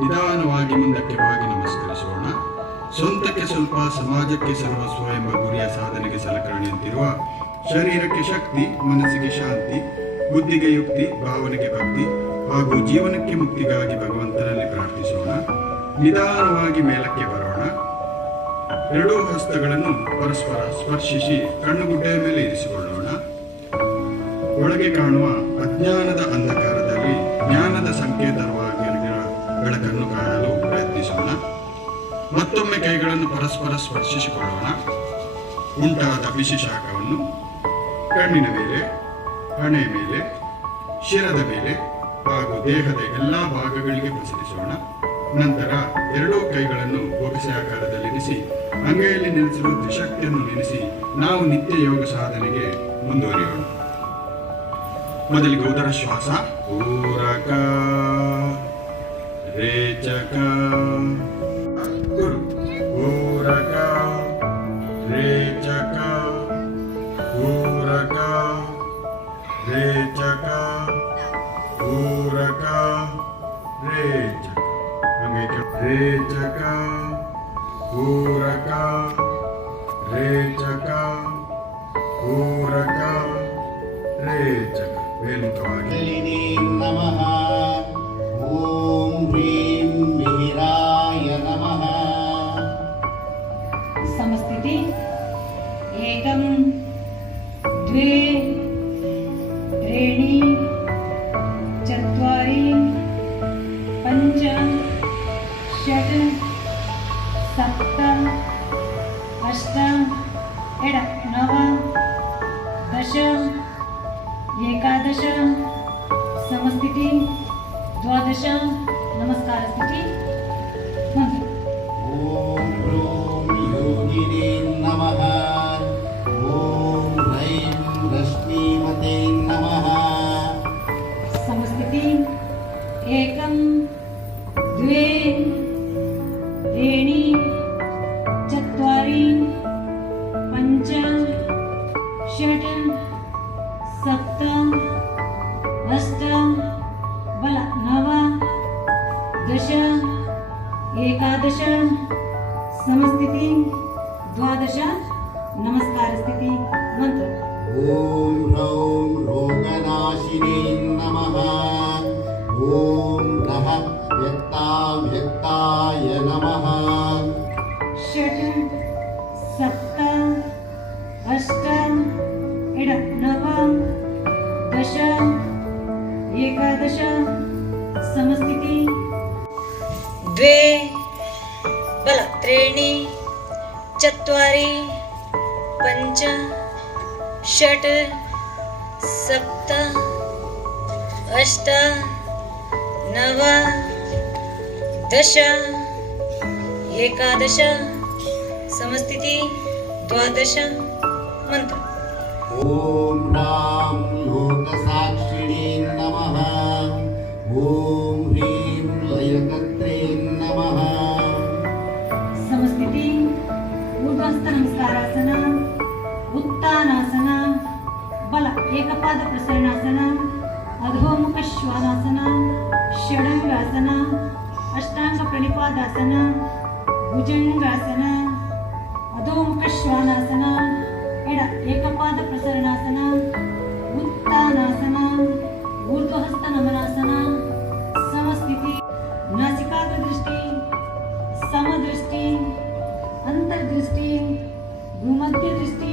ನಿಧಾನವಾಗಿ ಮುಂದಕ್ಕೆ ಬಾಗಿ ನಮಸ್ಕರಿಸೋಣ. ಸ್ವಂತಕ್ಕೆ ಸ್ವಲ್ಪ, ಸಮಾಜಕ್ಕೆ ಸರ್ವಸ್ವ ಎಂಬ ಗುರಿಯ ಸಾಧನೆಗೆ ಸಲಕರಣೆಯಂತಿರುವ ಶರೀರಕ್ಕೆ ಶಕ್ತಿ, ಮನಸ್ಸಿಗೆ ಶಾಂತಿ, ಬುದ್ಧಿಗೆ ಯುಕ್ತಿ, ಭಾವನೆಗೆ ಭಕ್ತಿ ಹಾಗೂ ಜೀವನಕ್ಕೆ ಮುಕ್ತಿಗಾಗಿ ಭಗವಂತನಲ್ಲಿ ಪ್ರಾರ್ಥಿಸೋಣ. ನಿಧಾನವಾಗಿ ಮೇಲಕ್ಕೆ ಎರಡೂ ಹಸ್ತಗಳನ್ನು ಪರಸ್ಪರ ಸ್ಪರ್ಶಿಸಿ ಕಣ್ಣುಗುಡ್ಡೆಯ ಮೇಲೆ ಇರಿಸಿಕೊಳ್ಳೋಣ. ಒಳಗೆ ಕಾಣುವ ಅಜ್ಞಾನದ ಅಂಧಕಾರದಲ್ಲಿ ಜ್ಞಾನದ ಸಂಕೇತವಾಗಿರುವ ಬೆಳಕನ್ನು ಕಾಣಲು ಪ್ರಯತ್ನಿಸೋಣ. ಮತ್ತೊಮ್ಮೆ ಕೈಗಳನ್ನು ಪರಸ್ಪರ ಸ್ಪರ್ಶಿಸಿಕೊಳ್ಳೋಣ. ಉಂಟಾದ ಬಿಸಿ ಶಾಖವನ್ನು ಕಣ್ಣಿನ ಮೇಲೆ, ಹಣೆಯ ಮೇಲೆ, ಶಿರದ ಮೇಲೆ ಹಾಗೂ ದೇಹದ ಎಲ್ಲಾ ಭಾಗಗಳಿಗೆ ಪ್ರಸರಿಸೋಣ. ನಂತರ ಎರಡೂ ಕೈಗಳನ್ನು ಬೊಗಸೆ ಆಕಾರದಲ್ಲಿರಿಸಿ ಅಂಗೈಯಲ್ಲಿ ನೆಲೆಸಿರುವ ತ್ರಿಶಕ್ತಿಯನ್ನು ನೆನೆಸಿ ನಾವು ನಿತ್ಯ ಯೋಗ ಸಾಧನೆಗೆ ಮುಂದುವರಿಯೋಣ. ಮೊದಲಿಗೆ ಉದರ ಶ್ವಾಸ. ಪೂರಕ. ರೇಚಕ. ಪೂರಕ. ರೇಚಕ. ಪೂರಕ. ರೇಚಕ. ಪೂರಕ. ರೇಚಕ. ರೇಚಕ. పూరక రేచక పూరక రేచక వేణుకవాణి నమః पञ्च षट् सप्त अष्ट बल नव दश एकादश समस्थिति द्वादश मंत्र। मन्त्र ॐ ह्रौं द्वे बल त्रीणि चत्वारि पञ्च षट् सप्त अष्ट नव दश एकादश समस्थिति द्वादश मन्त्र ॐ रां ಆಸನ, ಭುಜಂಗಾಸನ ಅಧೋಮುಖ ಶ್ವಾನಾಸನ ಎಡ ಏಕಪಾದ ಪ್ರಸರಣಾಸನ, ಉತ್ಥಾನಾಸನ, ಊರ್ಧ್ವಹಸ್ತ ನಮನಾಸನ, ಸಮಸ್ಥಿತಿ ನಾಸಿಕಾಗ ದೃಷ್ಟಿ ಸಮದೃಷ್ಟಿ, ಅಂತರ್ದೃಷ್ಟಿ ಭೂಮಧ್ಯ ದೃಷ್ಟಿ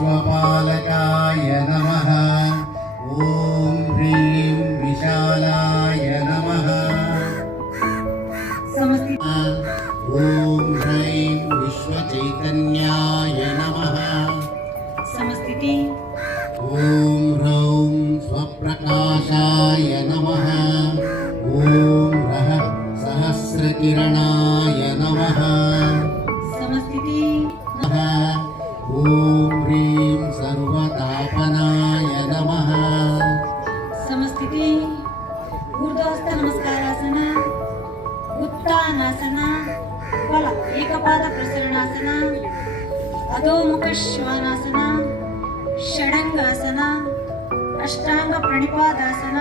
विश्वपालकाय नमः ॐ ह्रीं विशालाय नमः ॐ ह्रीं सर्वतापनाय नमः। समस्थिति ऊर्ध्वस्थ नमस्कारासन उत्तानासन बल एकपाद प्रसरणासन अधोमुख शिवानासन षडङ्गासन अष्टांग प्रणिपादासन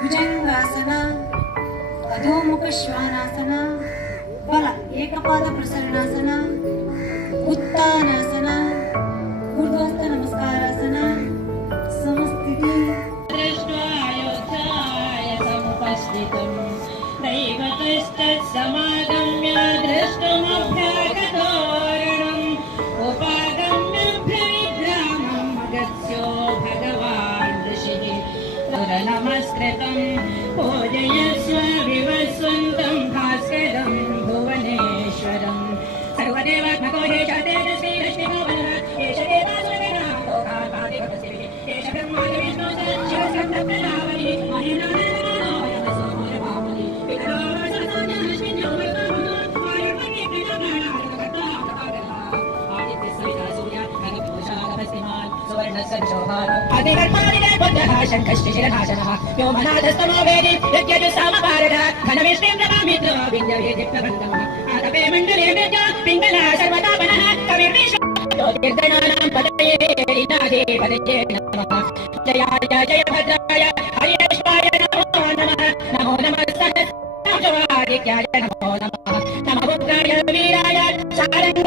भुजंगासन अधोमुख श्वानासन बल एकपाद प्रसरणासन उत्तानासन दैवतस्तत्समागम्य सुवर्णस्सञ्चोहार आदिकर्माणि बुद्धः शङ्खश्चिशिरनाशनः व्योमनाथस्तमो वेदि यज्ञजुस्सामपारः घनविष्णुं नमामित्र विन्द्यवेदिप्रबन्धः आतपे मण्डले मृत्या पिङ्गलः सर्वतापनः कविर्विश्व ज्योतिर्गणानां पदये रीनादे पदये नमः जयाय जय भद्राय हरियश्वाय नमो नमः नमो नमः सहस्राय नमो नमः नमः रुद्राय वीराय सारङ्गाय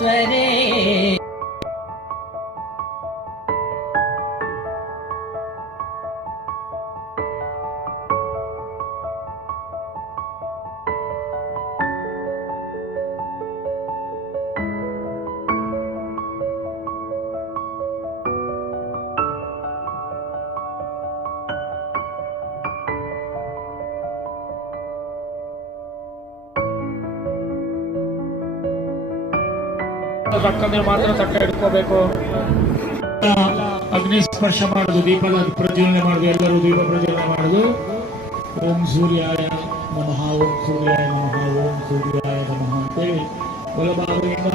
ಸ್ವರೇ ತಕ್ಕಂದ್ರೆ ಮಾತ್ರ ತಟ್ಟೆ ಇಟ್ಕೋಬೇಕು. ಅಗ್ನಿ ಸ್ಪರ್ಶ ಮಾಡುದು ದೀಪದ ಪ್ರಜ್ವಲನೆ ಮಾಡುದು, ಎಲ್ಲರೂ ದೀಪ ಪ್ರಜ್ವಲನೆ ಮಾಡುದು. ಓಂ ಸೂರ್ಯಾಯ ನಮಃ, ಓಂ ಸೂರ್ಯಾಯ ನಮಃ, ಓಂ ಸೂರ್ಯಾಯ ನಮಃ ಅಂತೇಳಿ ಬಲಭಾಗದಿಂದ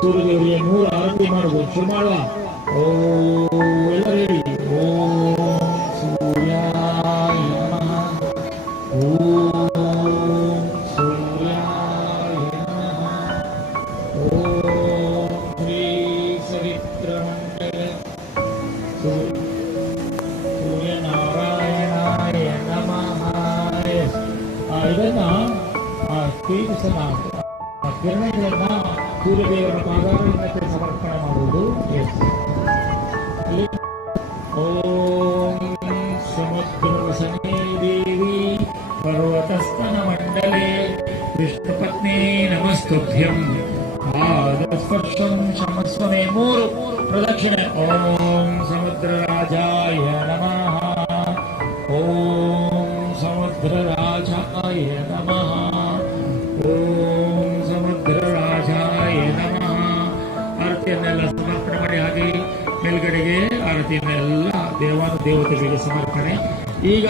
ಸೂರ್ಯದೇವರಿಗೆ ಮೂರು ಆರತಿ ಮಾಡುದು ಶುರು ಮಾಡುವ ಓ, ಎಲ್ಲರೂ ನಮಸ್ತುಭ್ಯಂ ಪಾದಸ್ಪರ್ಶಂ ಸ್ಪರ್ಶಂ ಮೇ ಮೂರು. ಪ್ರದಕ್ಷಿಣೆ. ಓಂ ಸಮುದ್ರ ರಾಜಾಯ ನಮಃ. ಓಂ ಸಮುದ್ರ ರಾಜಾಯ ನಮಃ. ಓಂ ಸಮುದ್ರ ರಾಜಾಯ ನಮಃ. ಆರತಿಯನ್ನೆಲ್ಲ ಸಮರ್ಪಣೆ ಮಾಡಿ ಹಾಗೆ ಮೇಲ್ಗಡೆಗೆ ಆರತಿಯನ್ನೆಲ್ಲ ದೇವಾನು ದೇವತೆಗಳಿಗೆ ಸಮರ್ಪಣೆ. ಈಗ